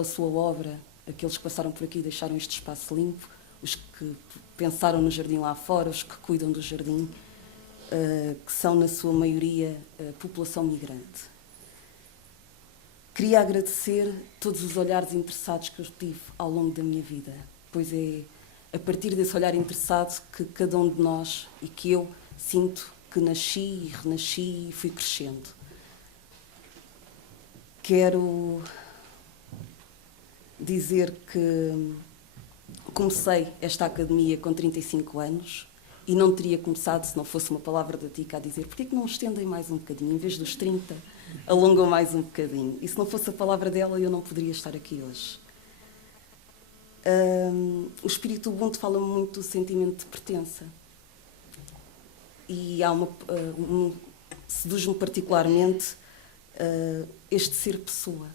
a sua obra, aqueles que passaram por aqui e deixaram este espaço limpo, os que pensaram no jardim lá fora, os que cuidam do jardim, que são, na sua maioria, população migrante. Queria agradecer todos os olhares interessados que eu tive ao longo da minha vida, pois é a partir desse olhar interessado que cada um de nós, e que eu sinto que nasci e renasci e fui crescendo. Quero dizer que comecei esta academia com 35 anos e não teria começado se não fosse uma palavra da Tica a dizer porquê que não estendem mais um bocadinho, em vez dos 30, alongam mais um bocadinho. E se não fosse a palavra dela, eu não poderia estar aqui hoje. O espírito Ubuntu fala muito do sentimento de pertença. E há seduz-me particularmente este ser pessoa.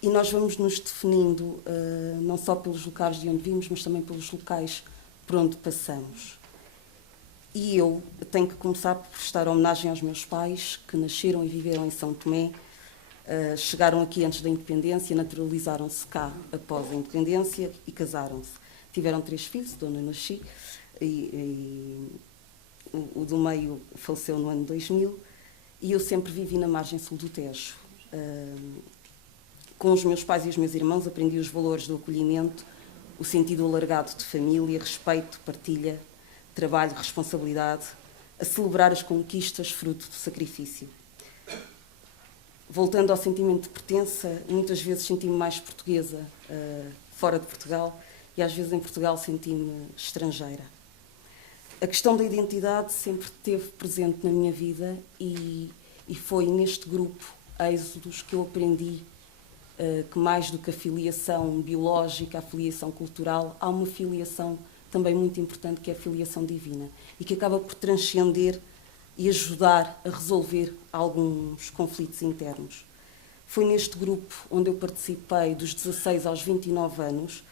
E nós vamos nos definindo não só pelos locais de onde vimos, mas também pelos locais por onde passamos. E eu tenho que começar por prestar homenagem aos meus pais, que nasceram e viveram em São Tomé, chegaram aqui antes da independência, naturalizaram-se cá após a independência e casaram-se. Tiveram 3 filhos, de onde eu nasci, e o do meio faleceu no ano 2000, e eu sempre vivi na margem sul do Tejo. Com os meus pais e os meus irmãos aprendi os valores do acolhimento, o sentido alargado de família, respeito, partilha, trabalho, responsabilidade, a celebrar as conquistas fruto do sacrifício. Voltando ao sentimento de pertença, muitas vezes senti-me mais portuguesa fora de Portugal e às vezes em Portugal senti-me estrangeira. A questão da identidade sempre esteve presente na minha vida e foi neste grupo, Êxodos, que eu aprendi que mais do que a filiação biológica, a filiação cultural, há uma filiação também muito importante, que é a filiação divina, e que acaba por transcender e ajudar a resolver alguns conflitos internos. Foi neste grupo onde eu participei dos 16 aos 29 anos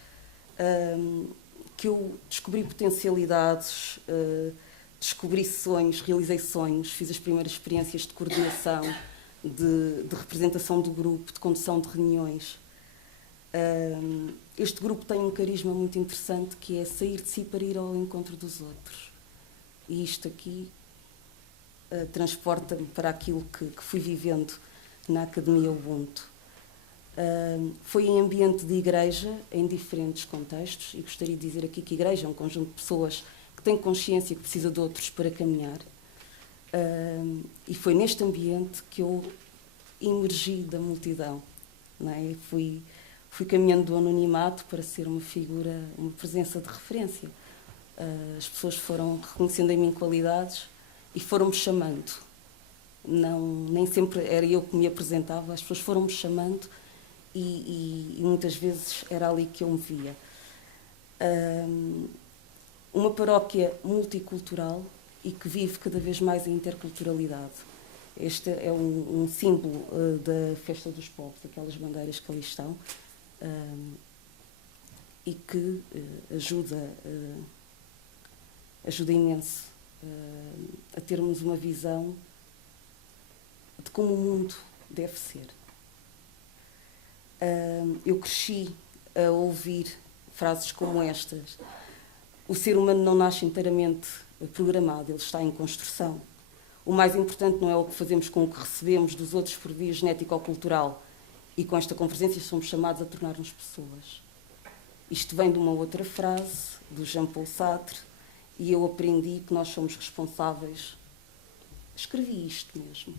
que eu descobri potencialidades, descobri sonhos, realizei sonhos, fiz as primeiras experiências de coordenação, de representação do grupo, de condução de reuniões. Este grupo tem um carisma muito interessante, que é sair de si para ir ao encontro dos outros. E isto aqui transporta-me para aquilo que fui vivendo na Academia Ubuntu. Foi em ambiente de igreja, em diferentes contextos, e gostaria de dizer aqui que a igreja é um conjunto de pessoas que têm consciência que precisa de outros para caminhar. E foi neste ambiente que eu emergi da multidão, não é? Fui caminhando do anonimato para ser uma figura, uma presença de referência. As pessoas foram reconhecendo em mim qualidades e foram-me chamando. Nem sempre era eu que me apresentava, as pessoas foram-me chamando e muitas vezes era ali que eu me via. Uma paróquia multicultural e que vive cada vez mais a interculturalidade. Este é um símbolo da Festa dos Povos, aquelas bandeiras que ali estão, e que ajuda imenso a termos uma visão de como o mundo deve ser. Eu cresci a ouvir frases como estas: o ser humano não nasce inteiramente programado, ele está em construção. O mais importante não é o que fazemos com o que recebemos dos outros por via genética ou cultural, e com esta convergência somos chamados a tornar-nos pessoas. Isto vem de uma outra frase, do Jean-Paul Sartre, e eu aprendi que nós somos responsáveis, escrevi isto mesmo,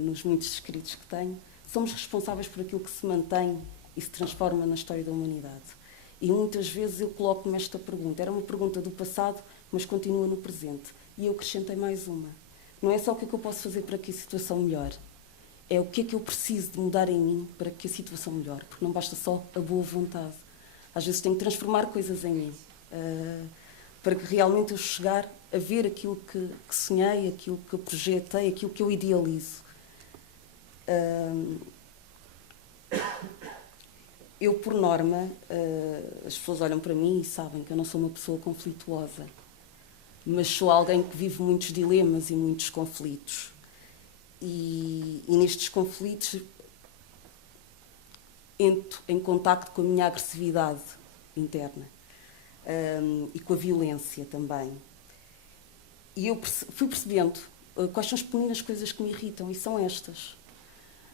nos muitos escritos que tenho, somos responsáveis por aquilo que se mantém e se transforma na história da humanidade. E muitas vezes eu coloco-me esta pergunta, era uma pergunta do passado, mas continua no presente. E eu acrescentei mais uma. Não é só o que é que eu posso fazer para que a situação melhore, é o que é que eu preciso de mudar em mim para que a situação melhore, porque não basta só a boa vontade. Às vezes tenho que transformar coisas em mim, para que realmente eu chegar a ver aquilo que sonhei, aquilo que eu projetei, aquilo que eu idealizo. Eu, por norma, as pessoas olham para mim e sabem que eu não sou uma pessoa conflituosa, mas sou alguém que vive muitos dilemas e muitos conflitos. E nestes conflitos entro em contacto com a minha agressividade interna e com a violência também. E eu fui percebendo quais são as pequenas coisas que me irritam, e são estas.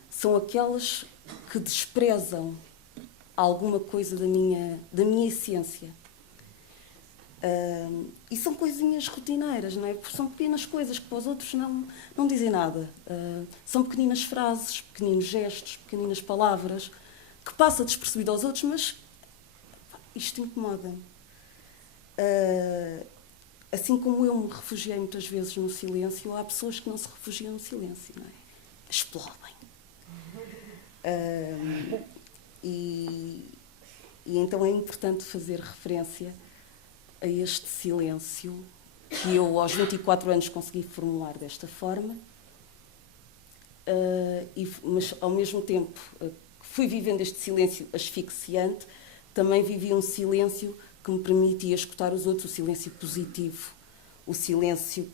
São aquelas que desprezam alguma coisa da minha essência. E são coisinhas rotineiras, não é? Porque são pequenas coisas que para os outros não dizem nada. São pequeninas frases, pequeninos gestos, pequeninas palavras, que passa despercebido aos outros, mas isto incomoda-me. Assim como eu me refugiei muitas vezes no silêncio, há pessoas que não se refugiam no silêncio, não é? Explodem. E então é importante fazer referência a este silêncio que eu, aos 24 anos, consegui formular desta forma, mas, ao mesmo tempo que fui vivendo este silêncio asfixiante, também vivi um silêncio que me permitia escutar os outros, o silêncio positivo, o silêncio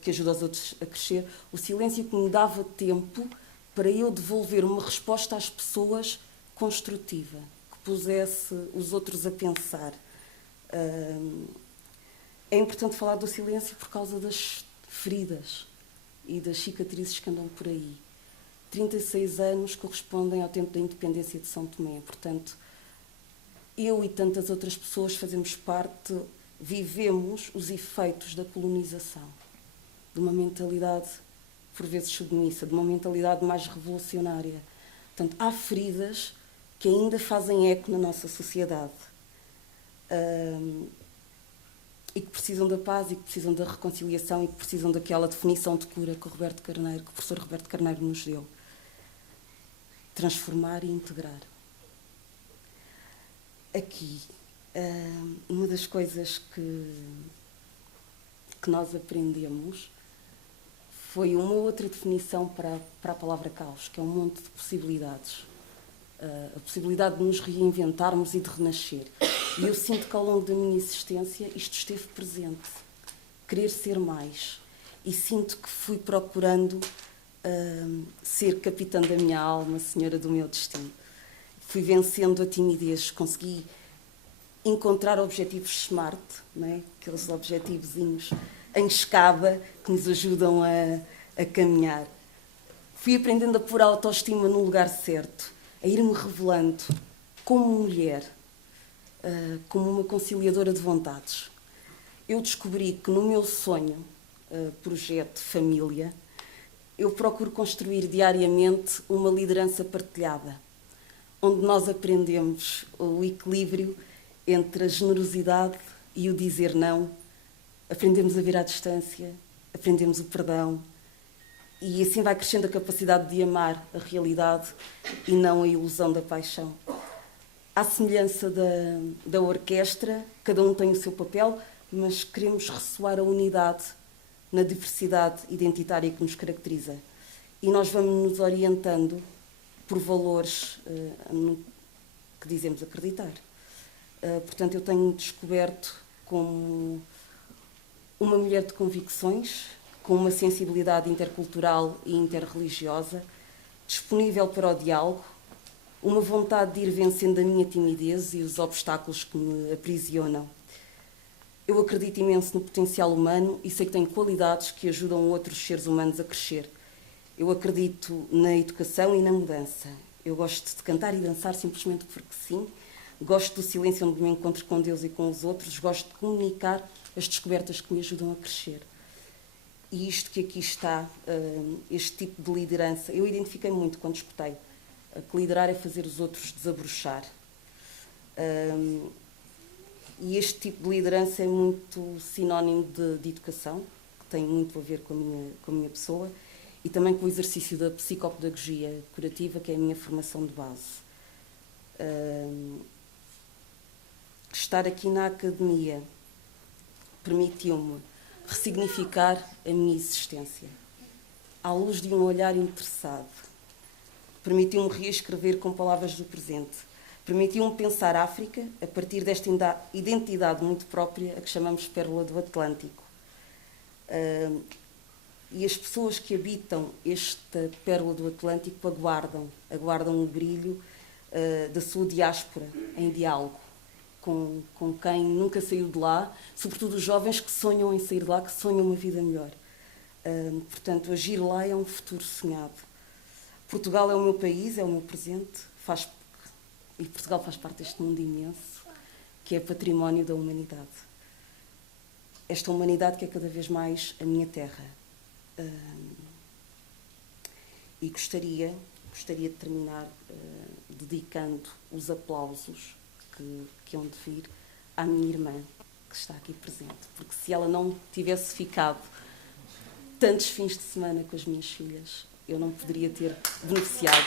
que ajuda os outros a crescer, o silêncio que me dava tempo para eu devolver uma resposta às pessoas construtiva, que pusesse os outros a pensar. É importante falar do silêncio por causa das feridas e das cicatrizes que andam por aí. 36 anos correspondem ao tempo da independência de São Tomé, portanto, eu e tantas outras pessoas fazemos parte, vivemos os efeitos da colonização, de uma mentalidade por vezes submissa, de uma mentalidade mais revolucionária. Portanto, há feridas que ainda fazem eco na nossa sociedade e que precisam da paz, e que precisam da reconciliação, e que precisam daquela definição de cura que o professor Roberto Carneiro nos deu. Transformar e integrar. Aqui, uma das coisas que nós aprendemos foi uma outra definição para a palavra caos, que é um monte de possibilidades. A possibilidade de nos reinventarmos e de renascer. E eu sinto que ao longo da minha existência isto esteve presente. Querer ser mais. E sinto que fui procurando ser capitã da minha alma, senhora do meu destino. Fui vencendo a timidez, consegui encontrar objetivos SMART, não é? Aqueles objetivozinhos em escada que nos ajudam a caminhar. Fui aprendendo a pôr a autoestima no lugar certo, a ir-me revelando como mulher, como uma conciliadora de vontades. Eu descobri que no meu sonho, projeto família, eu procuro construir diariamente uma liderança partilhada, onde nós aprendemos o equilíbrio entre a generosidade e o dizer não, aprendemos a ver à distância, aprendemos o perdão, e assim vai crescendo a capacidade de amar a realidade e não a ilusão da paixão. À semelhança da orquestra, cada um tem o seu papel, mas queremos ressoar a unidade na diversidade identitária que nos caracteriza. E nós vamos nos orientando por valores no que dizemos acreditar. Portanto, eu tenho descoberto como uma mulher de convicções, com uma sensibilidade intercultural e interreligiosa, disponível para o diálogo, uma vontade de ir vencendo a minha timidez e os obstáculos que me aprisionam. Eu acredito imenso no potencial humano e sei que tenho qualidades que ajudam outros seres humanos a crescer. Eu acredito na educação e na mudança. Eu gosto de cantar e dançar simplesmente porque sim. Gosto do silêncio onde me encontro com Deus e com os outros. Gosto de comunicar as descobertas que me ajudam a crescer. E isto que aqui está, este tipo de liderança, eu identifiquei muito quando escutei que liderar é fazer os outros desabrochar. E este tipo de liderança é muito sinónimo de educação, que tem muito a ver com a minha pessoa, e também com o exercício da psicopedagogia curativa, que é a minha formação de base. Estar aqui na academia permitiu-me ressignificar a minha existência, à luz de um olhar interessado. Permitiu-me reescrever com palavras do presente. Permitiu-me pensar a África a partir desta identidade muito própria, a que chamamos Pérola do Atlântico. E as pessoas que habitam esta Pérola do Atlântico aguardam o brilho da sua diáspora em diálogo com quem nunca saiu de lá, sobretudo os jovens que sonham em sair de lá, que sonham uma vida melhor. Portanto, agir lá é um futuro sonhado. Portugal é o meu país, é o meu presente, e Portugal faz parte deste mundo imenso, que é património da humanidade. Esta humanidade que é cada vez mais a minha terra. E gostaria de terminar dedicando os aplausos que hão de vir à minha irmã, que está aqui presente. Porque se ela não tivesse ficado tantos fins de semana com as minhas filhas, eu não poderia ter beneficiado.